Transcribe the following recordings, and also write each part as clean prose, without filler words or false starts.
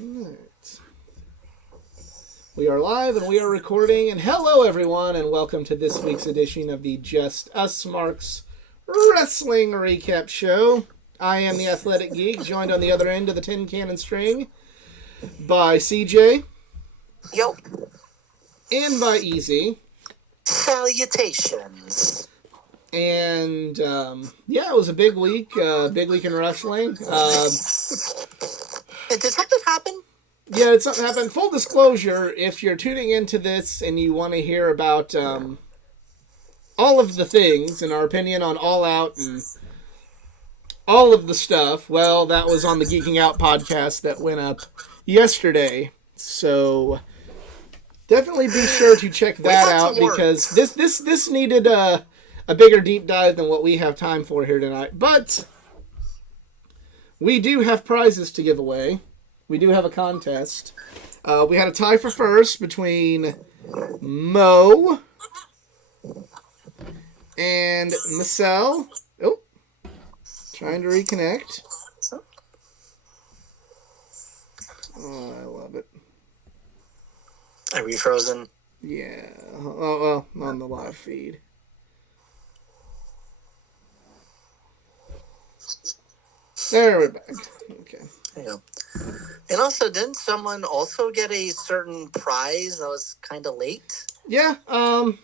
Alright. We are live and we are recording. And hello, everyone, and welcome to this week's edition of the Just Us Marks Wrestling Recap Show. I am the Athletic Geek, joined on the other end of the tin cannon string by CJ. Yo. And by Easy. Salutations. And, it was a big week in wrestling. Did something happen? Yeah, did something happen? Full disclosure, if you're tuning into this and you want to hear about all of the things and our opinion on All Out and all of the stuff, well, that was on the Geeking Out podcast that went up yesterday. So definitely be sure to check that out because this needed a bigger deep dive than what we have time for here tonight. But we do have prizes to give away. We do have a contest. We had a tie for first between Mo and Marcel. Oh, trying to reconnect. Oh, I love it. Are we frozen? Yeah. Oh, well, on the live feed. There we're back. Okay. There you go. And also, didn't someone also get a certain prize that was kind of late? Yeah. Well,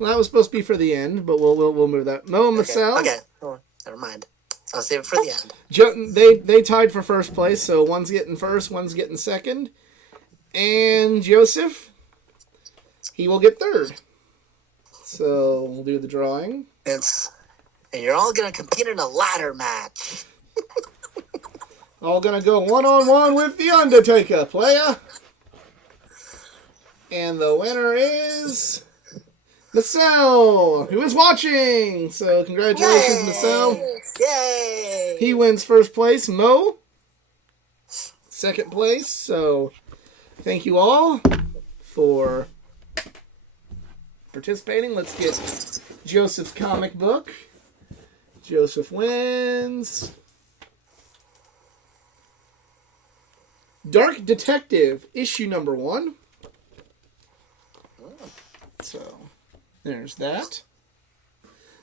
that was supposed to be for the end, but we'll move that. Mo and Marcel. Okay. Oh, never mind. I'll save it for the end. They tied for first place, so one's getting first, one's getting second, and Joseph, he will get third. So we'll do the drawing. And you're all gonna compete in a ladder match. All gonna go one-on-one with The Undertaker, playa. And the winner is Marcel, who is watching. So congratulations, Marcel. Yay! He wins first place. Mo, second place. So thank you all for participating. Let's get Joseph's comic book. Joseph wins. Dark Detective, issue number 1. So, there's that.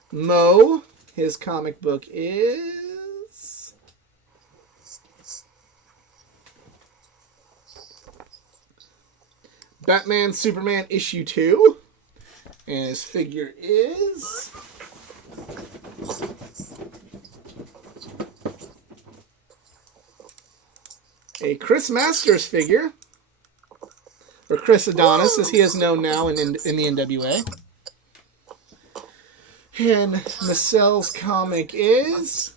Mo, his comic book is Batman Superman issue 2. And his figure is a Chris Masters figure, or Chris Adonis, as he is known now in the NWA. And Marcel's comic is...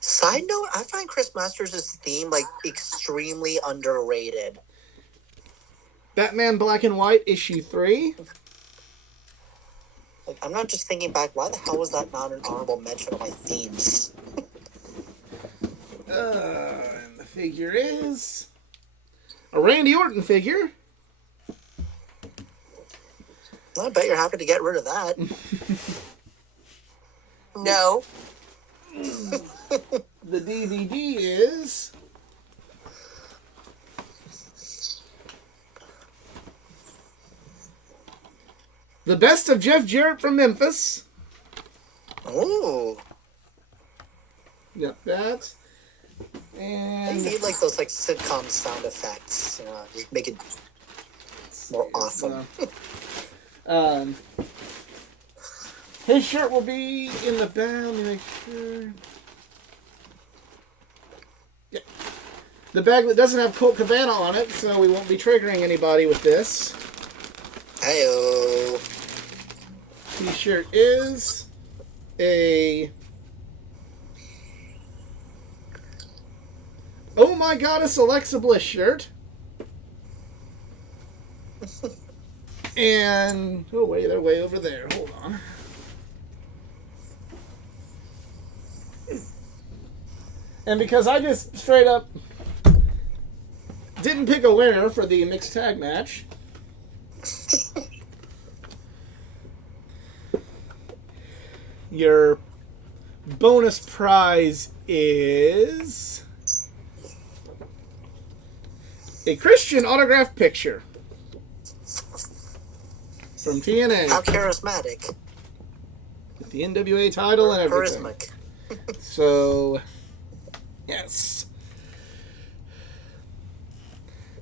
Side note, I find Chris Masters' theme, extremely underrated. Batman Black and White, issue 3. I'm not just thinking back, why the hell was that not an honorable mention of my themes? And the figure is a Randy Orton figure. I bet you're happy to get rid of that. No. The DVD is The Best of Jeff Jarrett from Memphis. Ooh. Got that. And They need those sitcom sound effects, just make it more awesome. His shirt will be in the back. Let me make sure. Yeah. The bag that doesn't have Colt Cabana on it, so we won't be triggering anybody with this. Hey-o. T-shirt is a Oh My Goddess Alexa Bliss shirt. And they're way over there. Hold on. And because I just straight up didn't pick a winner for the mixed tag match, your bonus prize is a Christian autographed picture from TNA. How charismatic. With the NWA title and everything. Charismatic. So, yes.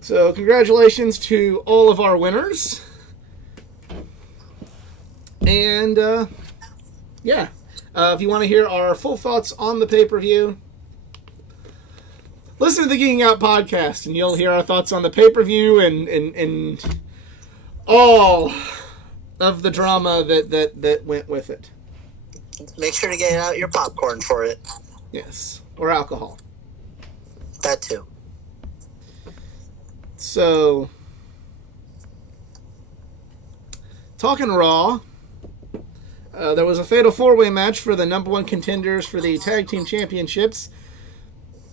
So, congratulations to all of our winners. And, yeah. If you want to hear our full thoughts on the pay-per-view, listen to the Geeking Out podcast, and you'll hear our thoughts on the pay-per-view and all of the drama that went with it. Make sure to get out your popcorn for it. Yes. Or alcohol. That too. So, talking Raw, there was a fatal four-way match for the number one contenders for the tag team championships,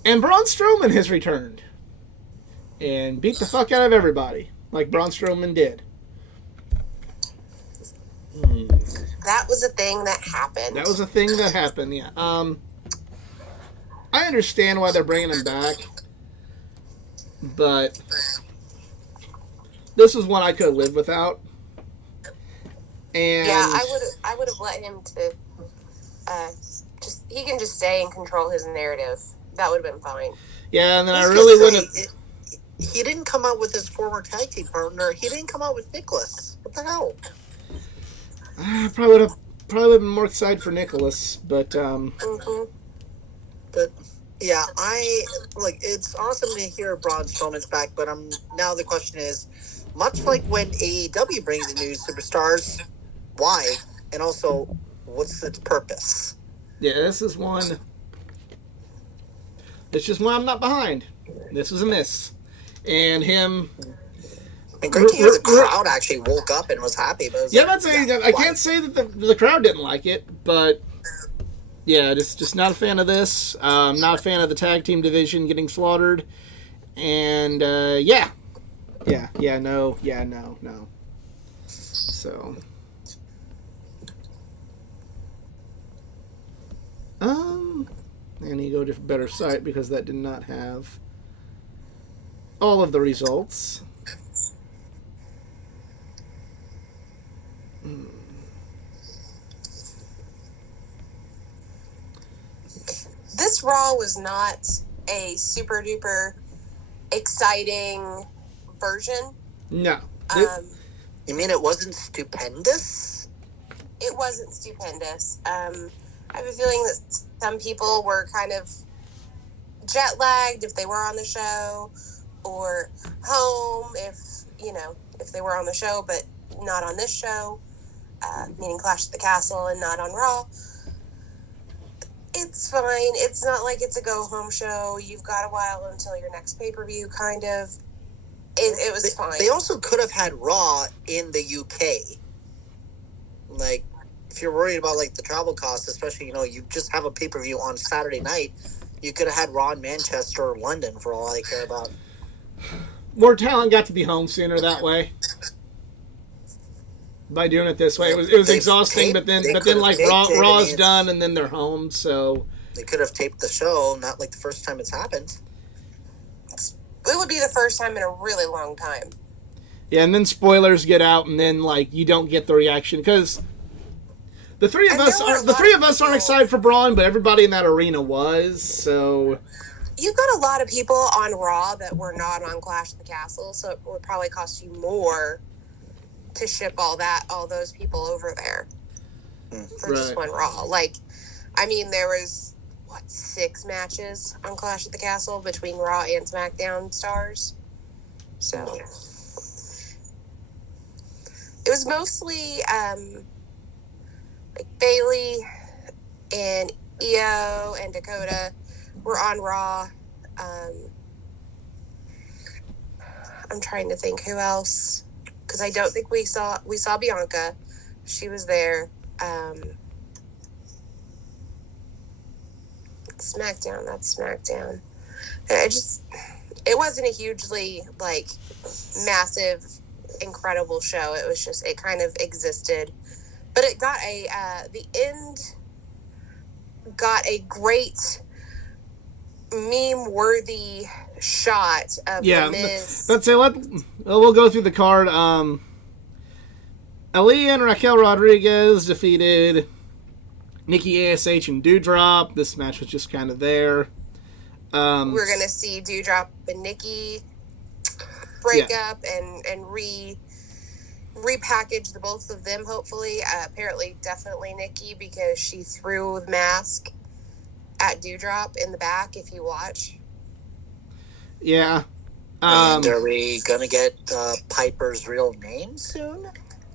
and Braun Strowman has returned and beat the fuck out of everybody, like Braun Strowman did. That was a thing that happened. That was a thing that happened, yeah. I understand why they're bringing him back, but this was one I could have lived without. And yeah, I would have let him to he can just stay and control his narrative. That would have been fine. Yeah, and then I really wouldn't have. He didn't come out with his former tag team partner. He didn't come out with Nicholas. What the hell? I probably would have been more excited for Nicholas, but But yeah, it's awesome to hear Braun Strowman's back, but now the question is, much like when AEW brings in new superstars, why? And also, what's its purpose? Yeah, this is one. It's just one I'm not behind. This was a miss, and him. And great to hear the crowd actually woke up and was happy. But yeah, I'm saying I can't say that the crowd didn't like it, but yeah, just not a fan of this. Not a fan of the tag team division getting slaughtered, and no. So, I need to go to a better site because that did not have all of the results. This Raw was not a super duper exciting version. No. You mean it wasn't stupendous? It wasn't stupendous. I have a feeling that some people were kind of jet lagged if they were on the show, or home if they were on the show but not on this show, meaning Clash at the Castle and not on Raw. It's fine. It's not like it's a go-home show. You've got a while until your next pay-per-view, kind of. It was fine. They also could have had Raw in the UK. Like, if you're worried about, the travel costs, especially, you just have a pay-per-view on Saturday night, you could have had Raw in Manchester or London for all I care about. More talent got to be home sooner that way. By doing it this way, it was exhausting. But then Raw's done, and then they're home. So they could have taped the show, not the first time it's happened. It would be the first time in a really long time. Yeah, and then spoilers get out, and then you don't get the reaction because the three of us aren't excited for Braun, but everybody in that arena was. So you've got a lot of people on Raw that were not on Clash of the Castle, so it would probably cost you more to ship all those people over there for just one Raw. There was 6 matches on Clash at the Castle between Raw and SmackDown stars. So it was mostly Bayley and Io and Dakota were on Raw. I'm trying to think who else, because I don't think we saw Bianca. She was there. SmackDown, that's SmackDown. It wasn't a hugely massive, incredible show. It was just, it kind of existed, but it got the end got a great meme-worthy shot of the Miz. Let's say we'll go through the card. Aaliyah and Raquel Rodriguez defeated Nikki ASH and Doudrop. This match was just kind of there. We're gonna see Doudrop and Nikki break up and repackage the both of them. Hopefully, apparently, definitely Nikki, because she threw the mask at Doudrop in the back. If you watch, yeah. And are we gonna get Piper's real name soon?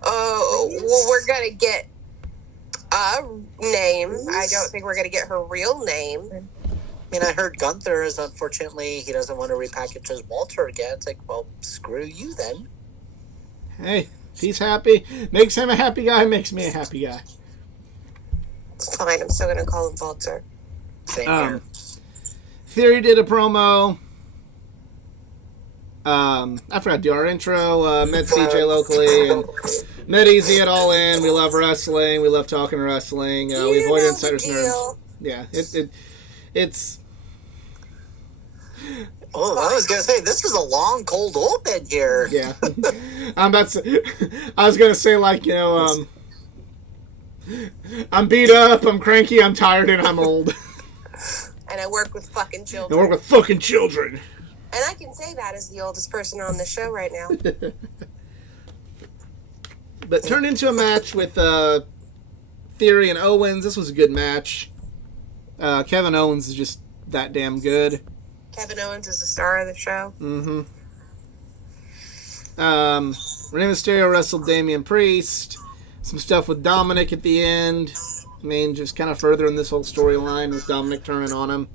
Oh, well, we're gonna get a name. I don't think we're gonna get her real name. I mean, I heard Gunther is, unfortunately, he doesn't want to repackage as Walter again. It's like, well, screw you then. Hey, if he's happy, makes him a happy guy, makes me a happy guy. It's fine. I'm still gonna call him Walter. Same here. Theory did a promo. I forgot to do our intro. Met CJ locally and met Easy at All In. We love wrestling. We love talking wrestling. We avoid insiders nerds. Yeah, it's. Oh, I was gonna say this is a long, cold open here. Yeah, I was gonna say, like, I'm beat up, I'm cranky, I'm tired, and I'm old. And I work with fucking children. And I can say that as the oldest person on the show right now. But turned into a match with Theory and Owens. This was a good match. Kevin Owens is just that damn good. Kevin Owens is the star of the show. Mm-hmm. Rey Mysterio wrestled Damian Priest. Some stuff with Dominic at the end. I mean, just kind of furthering this whole storyline with Dominic turning on him.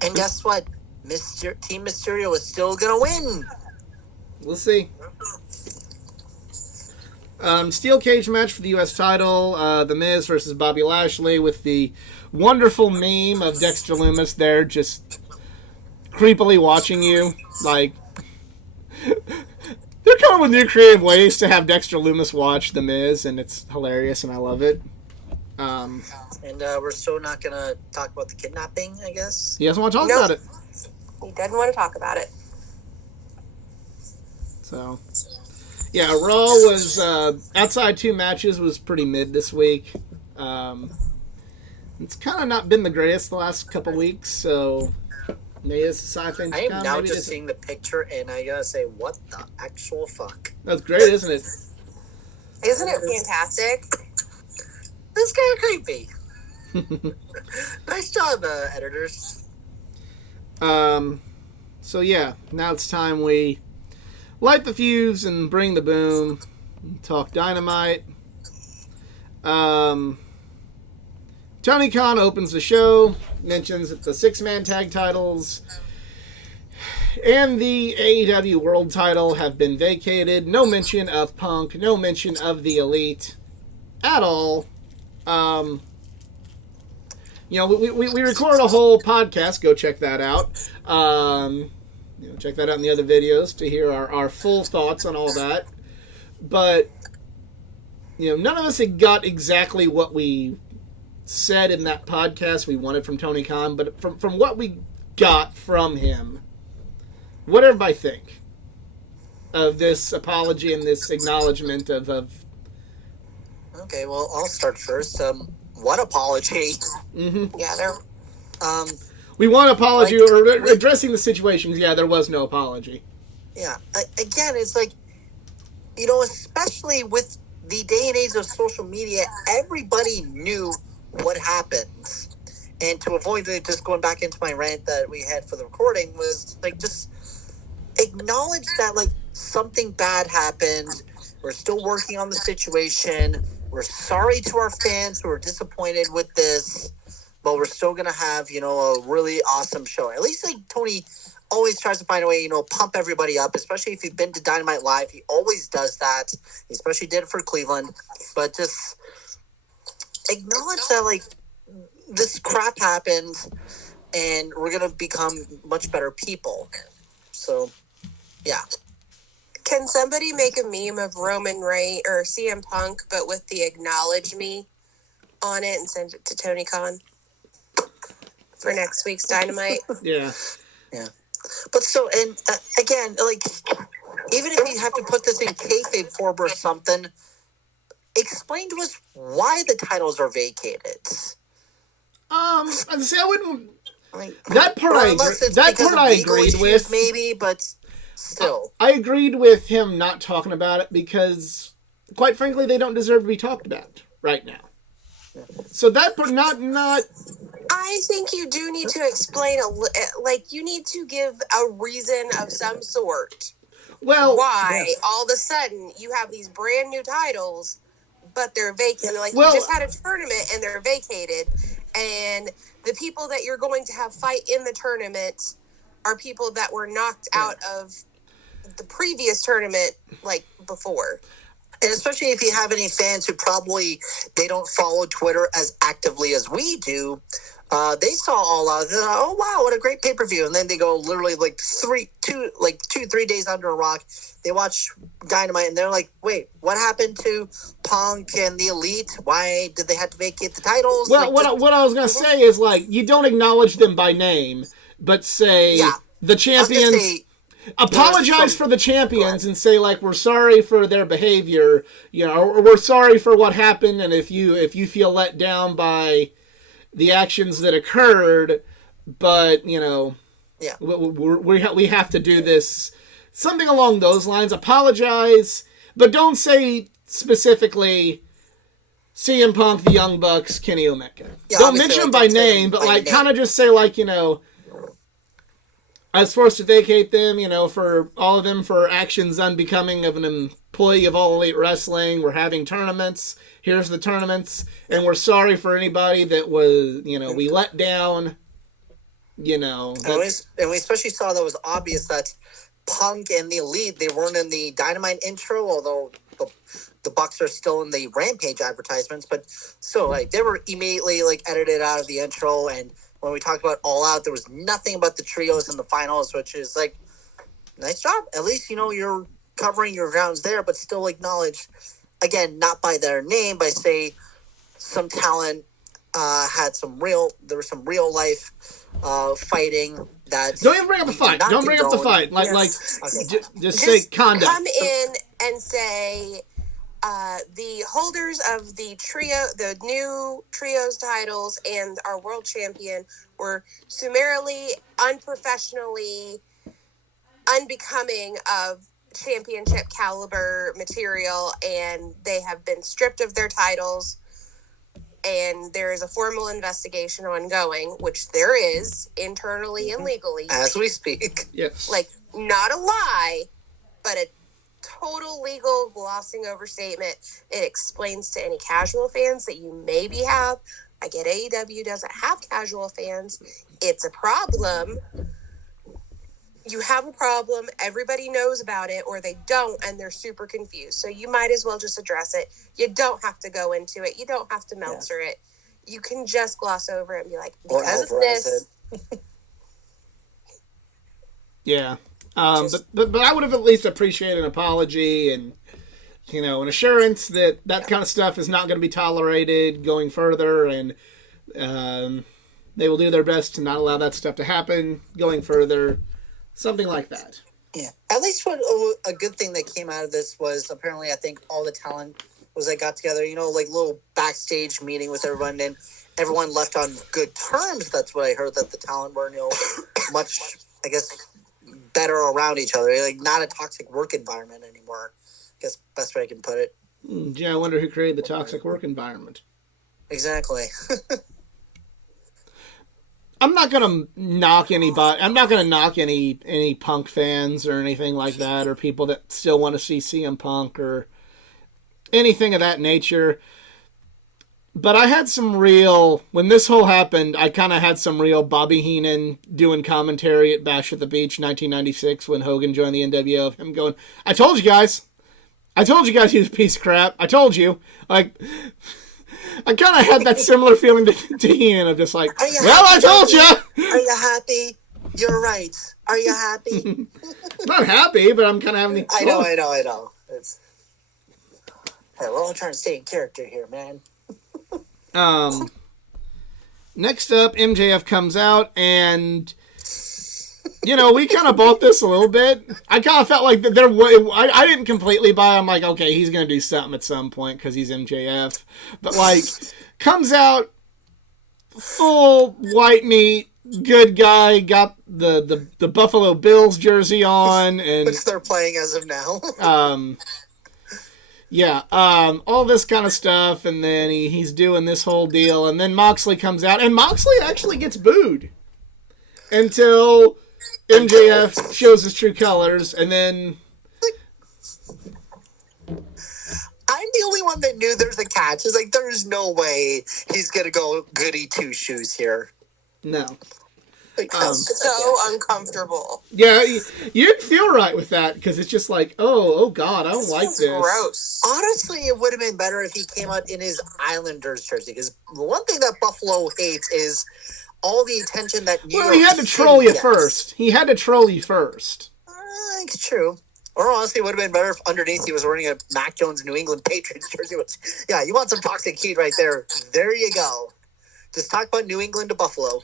And guess what? Team Mysterio is still going to win. We'll see. Steel cage match for the U.S. title. The Miz versus Bobby Lashley with the wonderful meme of Dexter Lumis there just creepily watching you. Like, they're coming with new creative ways to have Dexter Lumis watch The Miz, and it's hilarious, and I love it. And we're still not going to talk about the kidnapping, I guess? He doesn't want to talk about it. He doesn't want to talk about it. So, yeah, Raw was, outside two matches, was pretty mid this week. It's kind of not been the greatest the last couple weeks, so maybe it's a sign things I am now just seeing the picture, and I gotta say, what the actual fuck? That's great, isn't it? Isn't it fantastic? This kind of creepy. Nice job, editors. So yeah, now it's time we light the fuse and bring the boom. Talk Dynamite. Tony Khan opens the show, mentions that the 6-man tag titles and the AEW World title have been vacated. No mention of Punk, no mention of the Elite at all. We record a whole podcast. Go check that out. Check that out in the other videos to hear our full thoughts on all that. But, none of us had got exactly what we said in that podcast we wanted from Tony Khan, but from what we got from him, what did everybody think of this apology and this acknowledgement of Okay, well, I'll start first. What apology? Mm-hmm. Yeah, there. We want apology or addressing the situation. Yeah, there was no apology. Yeah, again, it's like, especially with the day and age of social media, everybody knew what happened. And to avoid just going back into my rant that we had for the recording was like, just acknowledge that like something bad happened. We're still working on the situation. We're sorry to our fans who are disappointed with this, but we're still going to have, a really awesome show. At least like Tony always tries to find a way, pump everybody up, especially if you've been to Dynamite Live. He always does that. He especially did it for Cleveland. But just acknowledge that, like, this crap happened and we're going to become much better people. So, yeah. Can somebody make a meme of Roman Reigns or CM Punk, but with the acknowledge me on it and send it to Tony Khan? for next week's Dynamite. Yeah. But so, and again, like, even if you have to put this in kayfabe form or something, explain to us why the titles are vacated. I'd say I wouldn't. Like, That part I agreed with. Maybe, but still. I agreed with him not talking about it because, quite frankly, they don't deserve to be talked about right now. So that part, not. I think you do need to explain you need to give a reason of some sort. Well, why all of a sudden you have these brand new titles, but they're vacated. Like, you just had a tournament and they're vacated, and the people that you're going to have fight in the tournament are people that were knocked out of the previous tournament, like, before. And especially if you have any fans who probably they don't follow Twitter as actively as we do, they saw All Out. They're like, oh wow, what a great pay-per-view! And then they go literally like 3 days under a rock. They watch Dynamite and they're like, wait, what happened to Punk and the Elite? Why did they have to vacate the titles? Well, like, what I was gonna say is, like, you don't acknowledge them by name, but say the champions. Apologize for the champions and say, like, we're sorry for their behavior, or we're sorry for what happened, and if you feel let down by the actions that occurred, but we have to do this, something along those lines. Apologize, but don't say specifically CM Punk, the Young Bucks, Kenny Omega. Don't mention them by name, but like kind of just say, like, I was forced to vacate them, for all of them for actions unbecoming of an employee of All Elite Wrestling. We're having tournaments. Here's the tournaments. And we're sorry for anybody that was, we let down, And we especially saw that it was obvious that Punk and the Elite, they weren't in the Dynamite intro, although the Bucks are still in the Rampage advertisements. But so, like, they were immediately, like, edited out of the intro. And when we talked about All Out, there was nothing about the trios in the finals, which is, like, nice job. At least, you're covering your grounds there, but still acknowledge, again, not by their name, by, say, some talent there was some real life fighting that. Don't even bring up the fight. Don't bring up the fight. Just say conduct. Come in and say the holders of the new trios titles and our world champion were summarily, unprofessionally, unbecoming of championship caliber material, and they have been stripped of their titles, and there is a formal investigation ongoing, which there is internally and legally as we speak. Yes, like, not a lie, but a total legal glossing over statement. It explains to any casual fans that you maybe have. I get AEW doesn't have casual fans. It's a problem. You have a problem. Everybody knows about it, or they don't, and they're super confused. So you might as well just address it. You don't have to go into it. You don't have to Meltzer it. You can just gloss over it and be like, because of this. Yeah. But I would have at least appreciated an apology and, an assurance that kind of stuff is not going to be tolerated going further, and they will do their best to not allow that stuff to happen going further. Something like that. Yeah. At least a good thing that came out of this was apparently, I think, all the talent got together, like little backstage meeting with everyone, and everyone left on good terms. That's what I heard, that the talent were, much, I guess, better around each other. Like, not a toxic work environment anymore. I guess best way I can put it. Yeah, I wonder who created the toxic work environment. Exactly. I'm not gonna knock anybody. I'm not gonna knock any Punk fans or anything like that, or people that still want to see CM Punk or anything of that nature. But I had when this whole happened, I kind of had some real Bobby Heenan doing commentary at Bash at the Beach 1996 when Hogan joined the NWO, of him going, I told you guys he was a piece of crap. I told you. Like, I kind of had that similar feeling to Heenan, of just like, well, I told you. Are you happy? You're right. Are you happy? I'm not happy, but I'm kind of having. I know. Hey, we're all trying to stay in character here, man. next up, MJF comes out, and we kind of bought this a little bit. I kind of felt like I didn't completely buy. I'm like, okay, he's gonna do something at some point because he's MJF, but comes out full white meat, good guy, got the Buffalo Bills jersey on, and which they're playing as of now. All this kind of stuff, and then he's doing this whole deal, and then Moxley comes out, and Moxley actually gets booed until MJF shows his true colors, and then I'm the only one that knew there's a catch. It's like, there's no way he's gonna go goody two shoes here. No. So uncomfortable. Yeah, you didn't feel right with that because it's just like, oh God, I don't like this. Gross. Honestly, it would have been better if he came out in his Islanders jersey, because the one thing that Buffalo hates is all the attention that New York he had to troll you first. It's true. Or honestly, it would have been better if underneath he was wearing a Mac Jones New England Patriots jersey. Which, you want some toxic heat right there. There you go. Just talk about New England to Buffalo.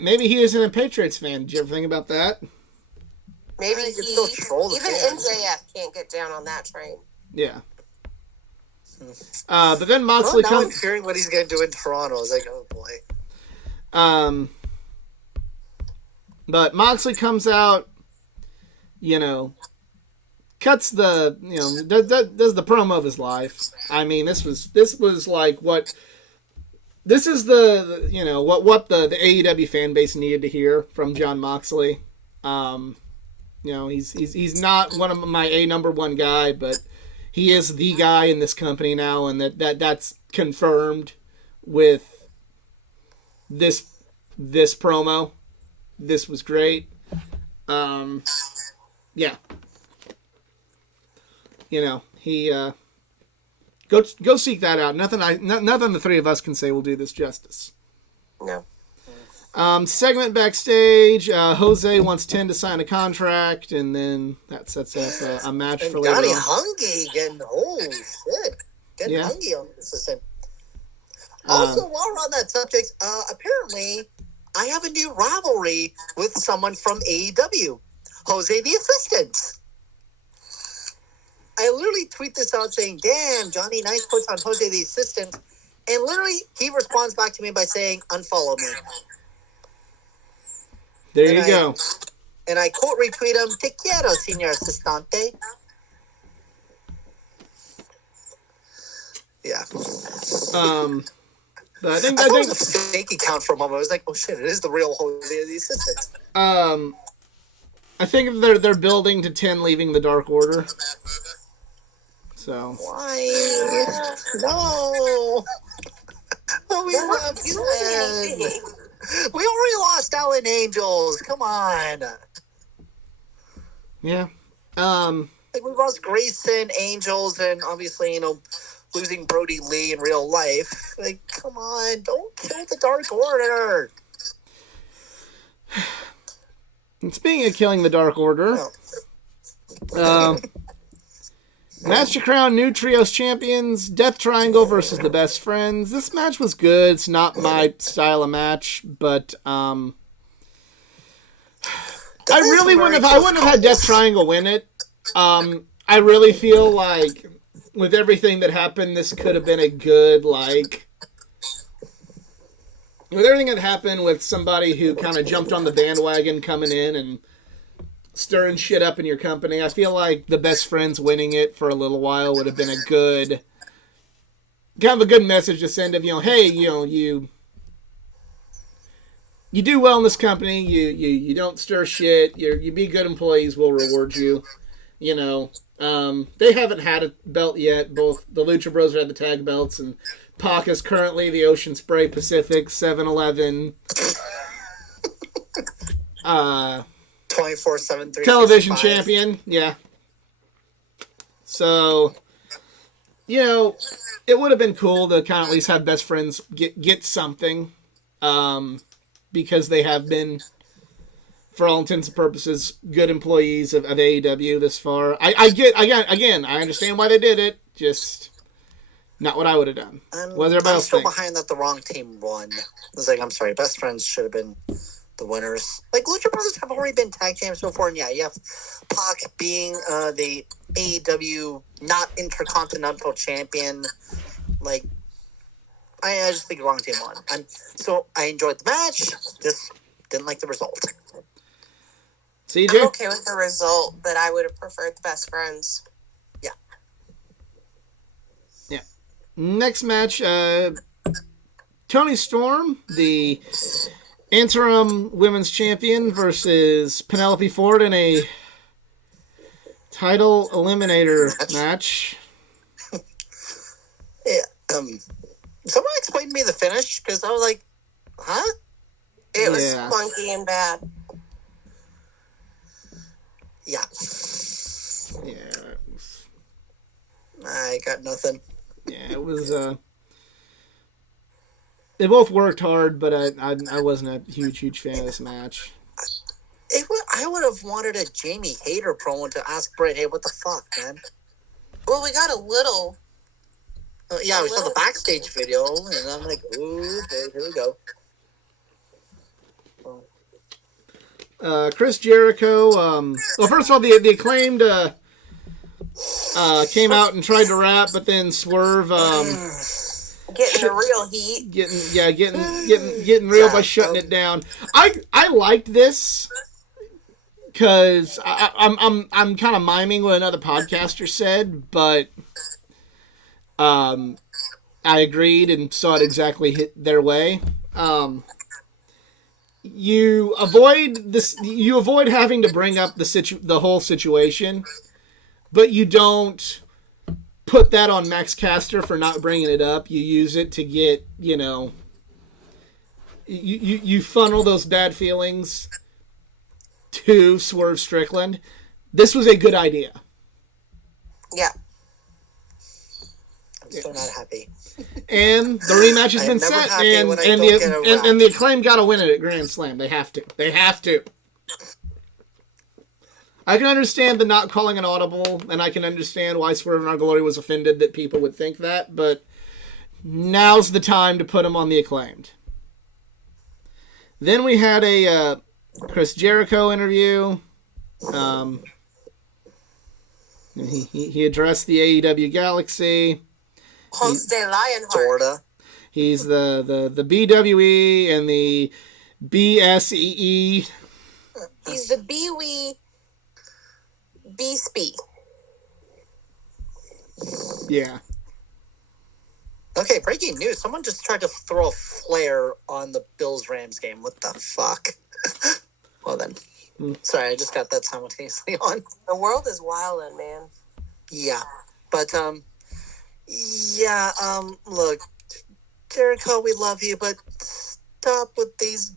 Maybe he isn't a Patriots fan. Did you ever think about that? Maybe he still troll the even fans. MJF can't get down on that train. Yeah. But then Moxley now comes. I'm fearing what he's going to do in Toronto. I was like, oh boy. But Moxley comes out, cuts the, does the promo of his life. I mean, this was like what. This is the what the AEW fan base needed to hear from Jon Moxley. He's not one of my number one guy, but he is the guy in this company now, and that's confirmed with this promo. This was great. He Go seek that out. Nothing the three of us can say will do this justice. No. Segment backstage. Jose wants 10 to sign a contract, and then that sets up a match for later Johnny on. Hungee getting Hungee on the assistant. Also, while we're on that subject, apparently I have a new rivalry with someone from AEW, Jose the Assistant. I literally tweet this out saying, damn, Johnny Nice puts on Jose the Assistant. And literally, he responds back to me by saying, unfollow me. There you go. And I quote retweet him, te quiero, señor asistente. Yeah. But I think it was a fake account for a moment. I was like, oh shit, it is the real Jose the Assistant. I think they're building to 10 leaving the Dark Order. So why? No. We love you. We already lost Alan Angels. Come on. Yeah. We lost Grayson, Angels, and obviously, losing Brody Lee in real life. Like, come on, don't kill the Dark Order. And speaking of killing the Dark Order, Match to crown new trios champions, Death Triangle versus the Best Friends. This match was good. It's not my style of match, but I wouldn't have had Death Triangle win it. I really feel like with everything that happened, this could have been a good, with everything that happened with somebody who kind of jumped on the bandwagon coming in and stirring shit up in your company, I feel like the Best Friends winning it for a little while would have been a good message to send of, hey, you do well in this company, you don't stir shit, you be good employees, we'll reward you. They haven't had a belt yet. Both the Lucha Bros had the tag belts, and Pac is currently the Ocean Spray Pacific 7-Eleven 24/7 television champion. Yeah. So, it would have been cool to kind of at least have Best Friends get something, because they have been, for all intents and purposes, good employees of AEW this far. I understand why they did it. Just, Not what I would have done. What does everybody I'm else still think? behind that the wrong team won. It's like, I'm sorry, Best Friends should have been the winners. Like, Lucha Brothers have already been tag champs before, and yeah, you have Pac being the AEW not intercontinental champion. Like, I just think the wrong team won. So I enjoyed the match, just didn't like the result. CJ? I'm okay with the result, but I would have preferred the Best Friends. Yeah. Next match, Toni Storm, the interim women's champion, versus Penelope Ford in a title eliminator match. Yeah. Someone explained to me the finish, because I was like, huh? It was funky and bad. Yeah. Yeah. I got nothing. Yeah, it was. They both worked hard, but I wasn't a huge fan of this match. I would have wanted a Jamie Hayter promo to ask Britt, hey, what the fuck, man? Well, we got a little. We saw the backstage video, and I'm like, ooh, here we go. Chris Jericho. Well, first of all, the Acclaimed came out and tried to rap, but then Swerve getting the real heat. Getting real by shutting it down. I liked this because I'm kind of miming what another podcaster said, but I agreed and saw it exactly hit their way. You avoid this. You avoid having to bring up the whole situation, but you don't put that on Max Caster for not bringing it up. You use it to get, you funnel those bad feelings to Swerve Strickland. This was a good idea. Yeah. I'm still not happy. And the rematch has been set, and the Acclaim got to win it at Grand Slam. They have to. I can understand the not calling an audible, and I can understand why Swerve in Our Glory was offended that people would think that, but now's the time to put him on the Acclaimed. Then we had a Chris Jericho interview. He addressed the AEW Galaxy. Homestay Lionheart. Sorta. He's the BWE and the BSEE. He's the BWE B-Speed. Yeah. Okay, breaking news. Someone just tried to throw a flare on the Bills-Rams game. What the fuck? Well then. Sorry, I just got that simultaneously on. The world is wildin', man. Yeah. But, look, Jericho, we love you, but stop with these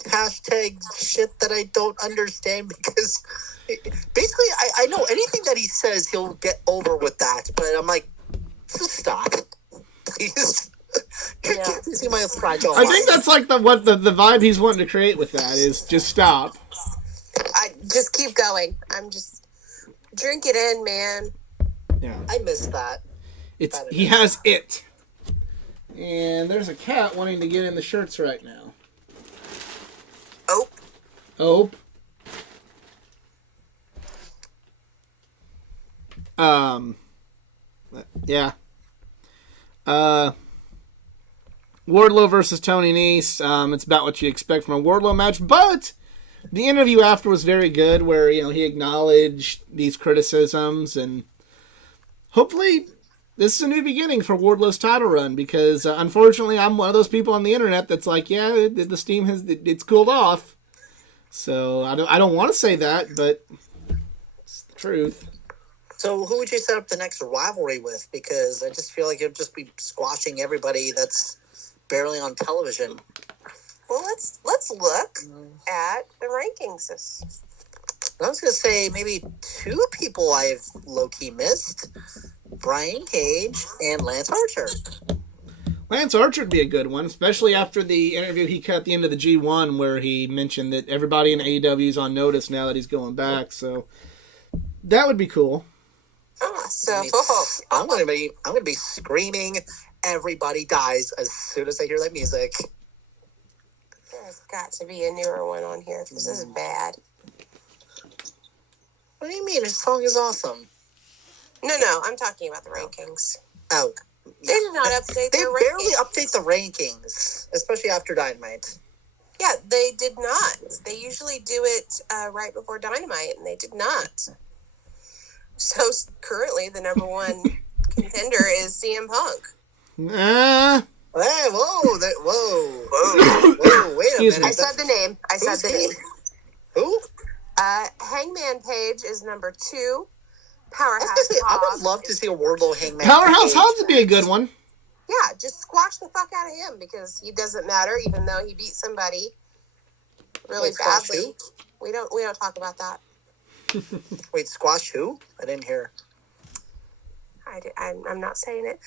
hashtag shit that I don't understand, because basically I know anything that he says he'll get over with that, but I'm like, just stop. Please. Yeah. You see my fragile I think that's like the vibe he's wanting to create with that is just stop. I just keep going. I'm just drink it in, man. Yeah. I missed that. He has it. And there's a cat wanting to get in the shirts right now. Oh. Yeah. Wardlow versus Tony Nese. It's about what you expect from a Wardlow match, but the interview after was very good, where he acknowledged these criticisms, and hopefully this is a new beginning for Wardlow's title run, because unfortunately I'm one of those people on the internet that's like, yeah, the steam it's cooled off. So I don't want to say that, but it's the truth. So who would you set up the next rivalry with? Because I just feel like it would just be squashing everybody that's barely on television. Well, let's look at the rankings. I was going to say maybe two people I've low-key missed. Brian Cage and Lance Archer. Lance Archer would be a good one, especially after the interview he cut at the end of the G1 where he mentioned that everybody in AEW is on notice now that he's going back. So that would be cool. I'm gonna be screaming. Everybody dies as soon as I hear that music. There's got to be a newer one on here because this is bad. What do you mean? This song is awesome. No, I'm talking about the rankings. Oh, they did not update. They their barely rankings. update the rankings, especially after Dynamite. Yeah, they did not. They usually do it right before Dynamite, and they did not. So currently, the number one contender is CM Punk. Hey, whoa, wait a minute. I said the name. Who? Hangman Page is number 2. Powerhouse I Hobbs. would love to see a Wardlow Hangman. Powerhouse Hobbs would be a good one. Yeah, just squash the fuck out of him because he doesn't matter, even though he beat somebody really badly. We don't talk about that. Wait, squash who? I didn't hear. I'm not saying it.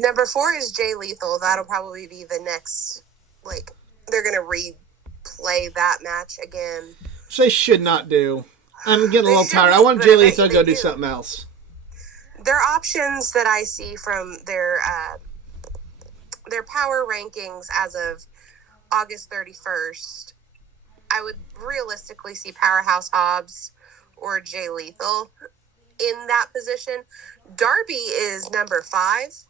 Number 4 is Jay Lethal. That'll probably be the next. Like they're gonna replay that match again. Which they should not do. I'm getting a little tired. I want Jay Lethal to go do something else. Their options that I see from their power rankings as of August 31st, I would realistically see Powerhouse Hobbs or Jay Lethal in that position. Darby is number 5.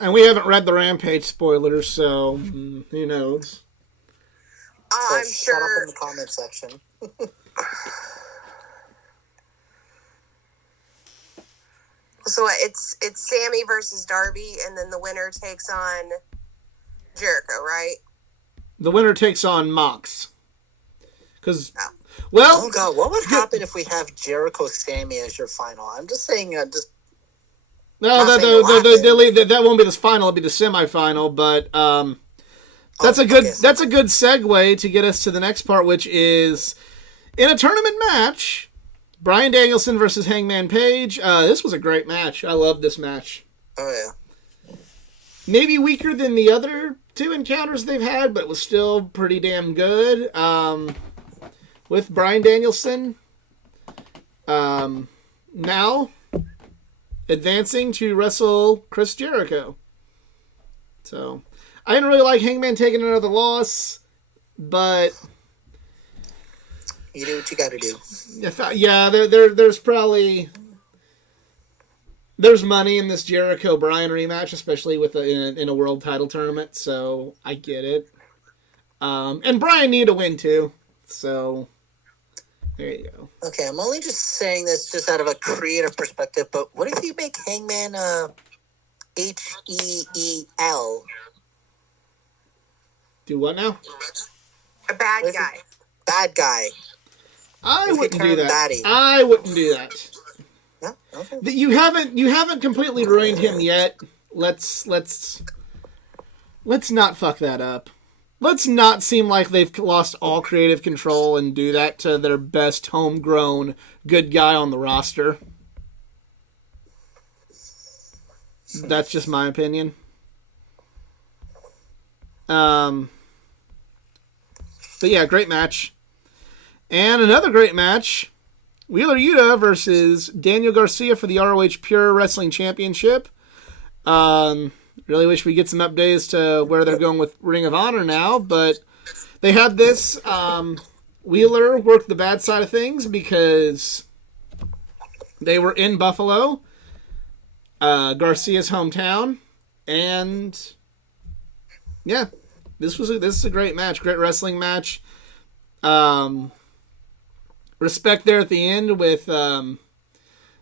And we haven't read the Rampage spoilers, so who knows? I'm shut up sure. in the comment section. So it's Sammy versus Darby, and then the winner takes on Jericho, right? The winner takes on Mox. Because, well... Oh, God, what would happen if we have Jericho Sammy as your final? I'm just saying, No, that won't be the final, it'll be the semifinal, but that's a good segue to get us to the next part, which is in a tournament match, Bryan Danielson versus Hangman Page. This was a great match. I love this match. Oh, yeah. Maybe weaker than the other 2 encounters they've had, but it was still pretty damn good. With Bryan Danielson now advancing to wrestle Chris Jericho. So, I didn't really like Hangman taking another loss, but... You do what you gotta do. There's probably... There's money in this Jericho-Bryan rematch, especially with in a world title tournament, so I get it. And Bryan needed a win, too. So, there you go. Okay, I'm only just saying this just out of a creative perspective, but what if you make Hangman H-E-E-L? Do what now? A bad guy. Bad guy. I wouldn't do that. Batty. I wouldn't do that. No? Okay. You haven't completely ruined him yet. Let's not fuck that up. Let's not seem like they've lost all creative control and do that to their best homegrown good guy on the roster. That's just my opinion. But yeah, great match. And another great match, Wheeler Yuta versus Daniel Garcia for the ROH Pure Wrestling Championship. Really wish we get some updates to where they're going with Ring of Honor now, but they had this. Wheeler worked the bad side of things because they were in Buffalo, Garcia's hometown, and yeah, this is a great match, great wrestling match. Respect there at the end with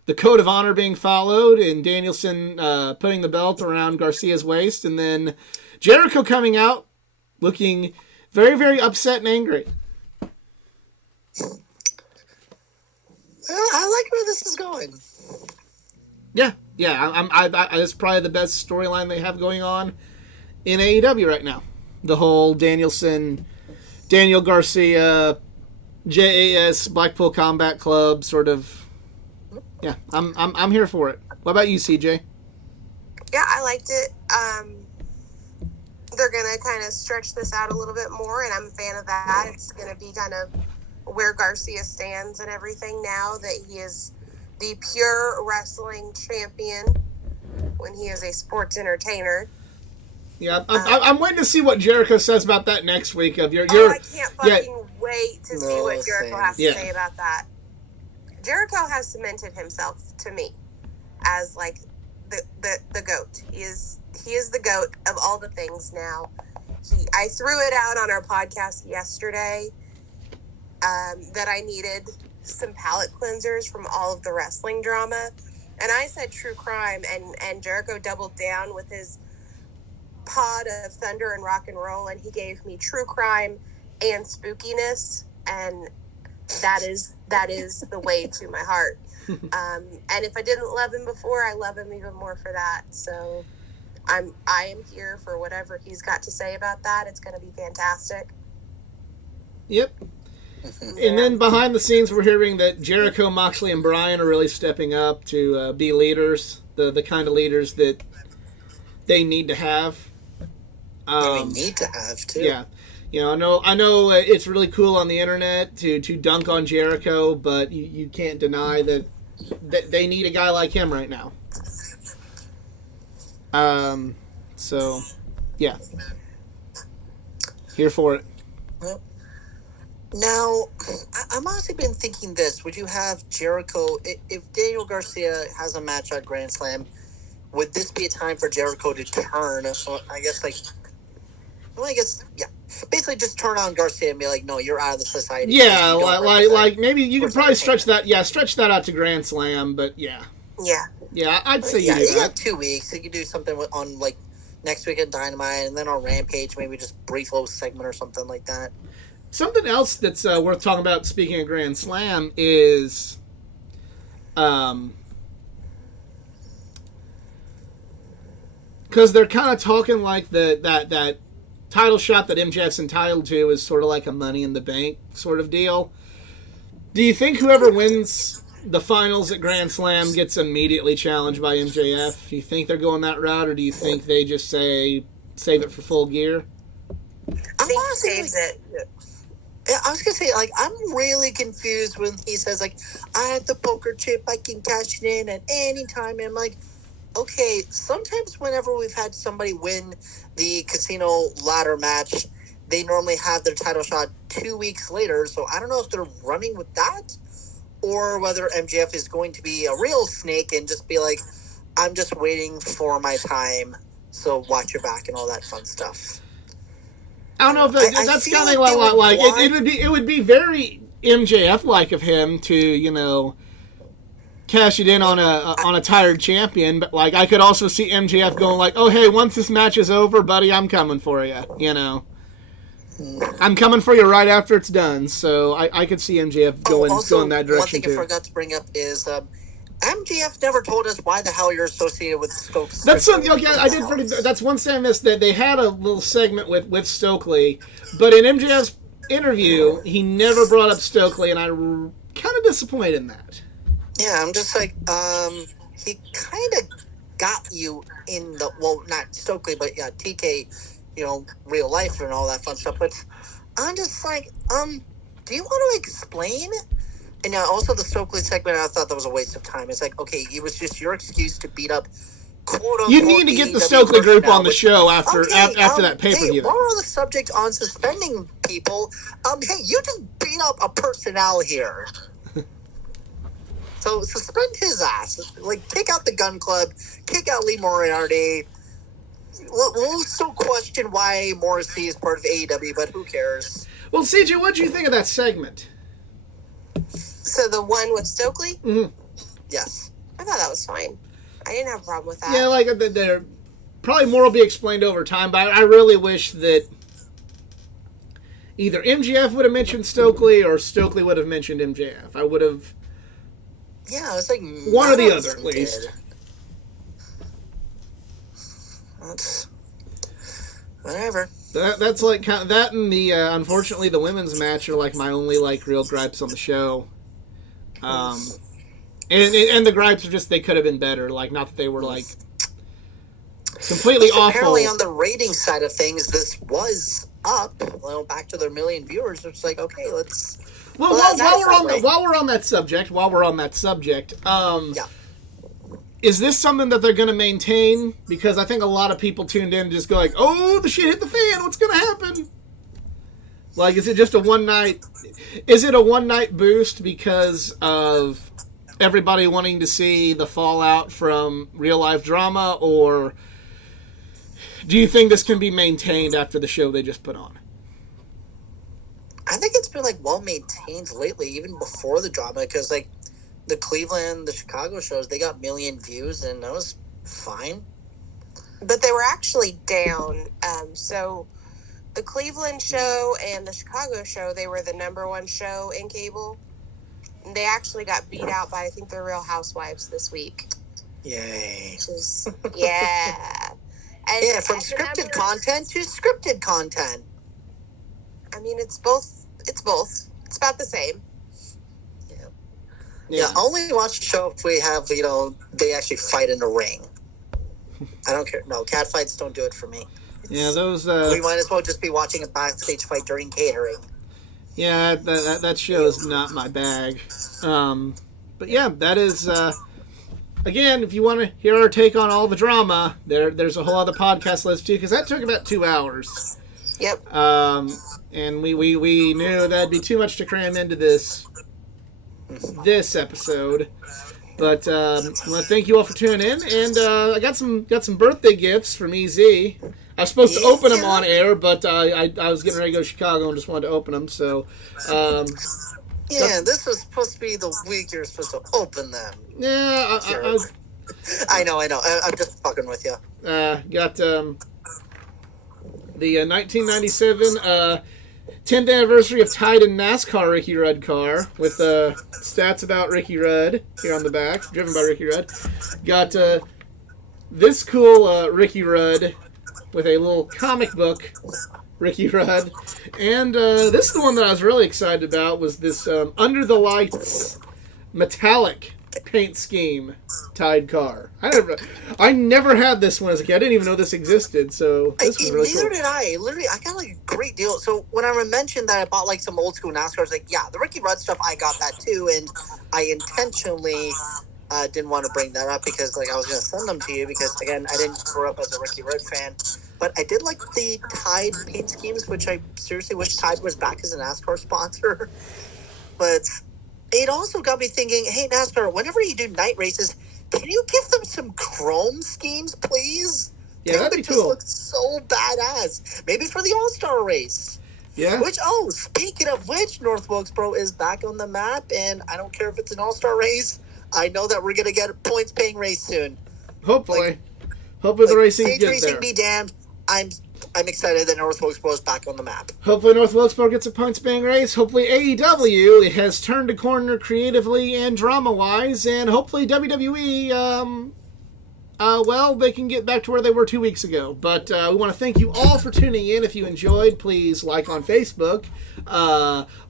the code of honor being followed and Danielson putting the belt around Garcia's waist, and then Jericho coming out looking very, very upset and angry. I like where this is going. Yeah. It's probably the best storyline they have going on in AEW right now. The whole Daniel Garcia, JAS, Blackpool Combat Club sort of. Yeah, I'm here for it. What about you, CJ? Yeah, I liked it. They're gonna kind of stretch this out a little bit more, and I'm a fan of that. It's gonna be kind of where Garcia stands and everything now that he is the pure wrestling champion when he is a sports entertainer. Yeah, I'm waiting to see what Jericho says about that next week. I can't fucking wait to see what Jericho has to say about that. Jericho has cemented himself to me as like the GOAT. He is the GOAT of all the things now. I threw it out on our podcast yesterday that I needed some palate cleansers from all of the wrestling drama. And I said true crime, and Jericho doubled down with his pod of thunder and rock and roll, and he gave me true crime and spookiness, and that is the way to my heart. And if I didn't love him before, I love him even more for that. So I am here for whatever he's got to say about that. It's going to be fantastic. Yep. And then behind the scenes, we're hearing that Jericho, Moxley, and Bryan are really stepping up to be leaders, the kind of leaders that they need to have. They need to have too. Yeah, I know. It's really cool on the internet to dunk on Jericho, but you can't deny that they need a guy like him right now. So, yeah, here for it. Well, now, I've honestly been thinking this: would you have Jericho if Daniel Garcia has a match at Grand Slam? Would this be a time for Jericho to turn? Basically just turn on Garcia and be like, no, you're out of the society. Yeah, like maybe you could probably stretch that out to Grand Slam, but yeah. Yeah, I'd say you do that. You got 2 weeks. You could do something on like next week at Dynamite, and then on Rampage, maybe just brief little segment or something like that. Something else that's worth talking about, speaking of Grand Slam, is because they're kind of talking like that title shot that MJF's entitled to is sort of like a Money in the Bank sort of deal. Do you think whoever wins the finals at Grand Slam gets immediately challenged by MJF? Do you think they're going that route, or do you think they just say save it for Full Gear? I think he saves it. I was gonna say, like, I'm really confused when he says, like, I had the poker chip, I can cash it in at any time. And I'm like, okay, sometimes whenever we've had somebody win the casino ladder match, they normally have their title shot 2 weeks later. So I don't know if they're running with that, or whether MJF is going to be a real snake and just be like, I'm just waiting for my time, so watch your back and all that fun stuff. I don't know if that's kind of like it would be very MJF-like of him to, cash it in on a tired champion, but like I could also see MJF going like, oh hey, once this match is over, buddy, I'm coming for you. I'm coming for you right after it's done. So I could see MJF going that direction. One thing I forgot to bring up is MJF never told us why the hell you're associated with Stokely. That's something. Okay, I did pretty. That's one thing I missed. That they had a little segment with Stokely, but in MJF's interview, he never brought up Stokely, and I'm kind of disappointed in that. Yeah, I'm just like, he kind of got you in the, well, not Stokely, but yeah, TK, real life and all that fun stuff. But I'm just like, do you want to explain? And also the Stokely segment, I thought that was a waste of time. It's like, okay, it was just your excuse to beat up, quote-unquote, you need to get the Stokely group on the show after that pay-per-view. Hey, while we're on the subject on suspending people, hey, you just beat up a personnel here. So suspend his ass. Like, kick out the Gun Club, kick out Lee Moriarty. We'll still question why Morrissey is part of AEW, but who cares? Well, CJ, what do you think of that segment? So the one with Stokely? Mm-hmm. Yes. I thought that was fine. I didn't have a problem with that. Yeah, like, there probably more will be explained over time, but I really wish that either MJF would have mentioned Stokely or Stokely would have mentioned MJF. I would have... Yeah, it's like... one or the other, at least. That's... whatever. That's like that, and the unfortunately the women's match are like my only like real gripes on the show. And the gripes are just they could have been better. Like, not that they were like completely awful. Apparently, on the rating side of things, this was up, back to their million viewers. It's like, okay, let's. Well, while we're on that subject, Yeah. is this something that they're going to maintain? Because I think a lot of people tuned in and just go like, "Oh, the shit hit the fan. What's going to happen?" Like, is it just a one night? Is it a one night boost because of everybody wanting to see the fallout from real life drama, or do you think this can be maintained after the show they just put on? I think it's been well maintained lately, even before the drama, because the Cleveland, the Chicago shows, they got million views, and that was fine. But they were actually down. So the Cleveland show and the Chicago show, they were the number one show in cable. And they actually got beat out by, I think, the Real Housewives this week. Yay. Which is, yeah. And yeah, from scripted content to scripted content. I mean, it's both. It's both. It's about the same. Yeah, only watch the show if we have, they actually fight in the ring. I don't care. No, cat fights don't do it for me. Yeah, those... we might as well just be watching a backstage fight during catering. Yeah, that show is not my bag. But yeah, that is... again, if you want to hear our take on all the drama, there's a whole other podcast list too, because that took about 2 hours. Yep. And we knew that'd be too much to cram into this episode, but I want to thank you all for tuning in, and I got some birthday gifts from EZ. I was supposed to open them on air, but I was getting ready to go to Chicago and just wanted to open them. So this was supposed to be the week you're supposed to open them. Yeah, I know. I'm just fucking with you. Got the 1997 10th anniversary of Tide and NASCAR Ricky Rudd car with stats about Ricky Rudd here on the back, driven by Ricky Rudd. Got this cool Ricky Rudd with a little comic book Ricky Rudd. And this is the one that I was really excited about, was this Under the Lights metallic paint scheme Tide car. I never had this one as a kid. I didn't even know this existed, so this was really neither cool. did I. Literally, I got a great deal. So when I mentioned that I bought some old school NASCAR, I was like, yeah, the Ricky Rudd stuff, I got that too, and I intentionally didn't want to bring that up because I was going to send them to you because, again, I didn't grow up as a Ricky Rudd fan. But I did like the Tide paint schemes, which I seriously wish Tide was back as a NASCAR sponsor. But it also got me thinking, hey, NASCAR, whenever you do night races, can you give them some chrome schemes, please? Yeah, that'd be just cool. Looks so badass. Maybe for the All-Star race. Yeah. Speaking of which, North Wilkesboro is back on the map, and I don't care if it's an All-Star race. I know that we're going to get a points-paying race soon. Hopefully. Hopefully the racing's stage good racing there. be damned. I'm excited that North Wilkesboro is back on the map. Hopefully North Wilkesboro gets a points-paying race. Hopefully AEW has turned a corner creatively and drama-wise, and hopefully WWE, they can get back to where they were 2 weeks ago. But we want to thank you all for tuning in. If you enjoyed, please like on Facebook,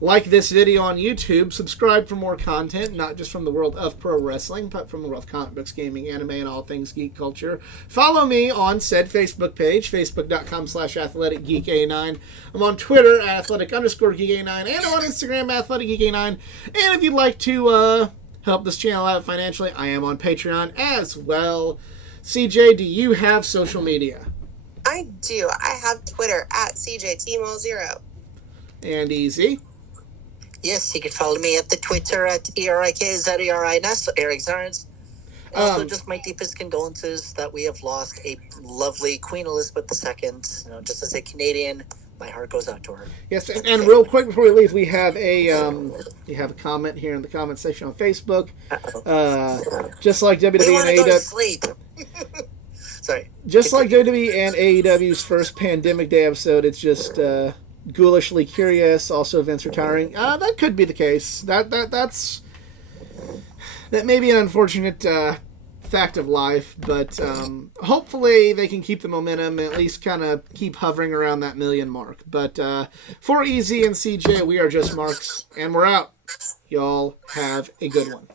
like this video on YouTube, subscribe for more content, not just from the world of pro wrestling, but from the world of comic books, gaming, anime, and all things geek culture. Follow me on said Facebook page, facebook.com/athleticgeekA9. I'm on Twitter at athletic_geekA9, and on Instagram, athleticgeekA9. And if you'd like to help this channel out financially, I am on Patreon as well. CJ, do you have social media? I do. I have Twitter at CJTMO0. And Easy? Yes, you can follow me at the Twitter at ERIKZERINS, Eric Zarnes. Also, just my deepest condolences that we have lost a lovely Queen Elizabeth II. Just as a Canadian, my heart goes out to her. Yes, and real quick before we leave, we have a comment here in the comment section on Facebook. Just like WWE and AEW. sleep. Sorry. Just like WWE and AEW's first Pandemic Day episode, it's just ghoulishly curious. Also, Vince retiring. That could be the case. That may be an unfortunate fact of life, but hopefully they can keep the momentum and at least kind of keep hovering around that million mark. But for EZ and CJ, we are just Marks, and we're out. Y'all have a good one.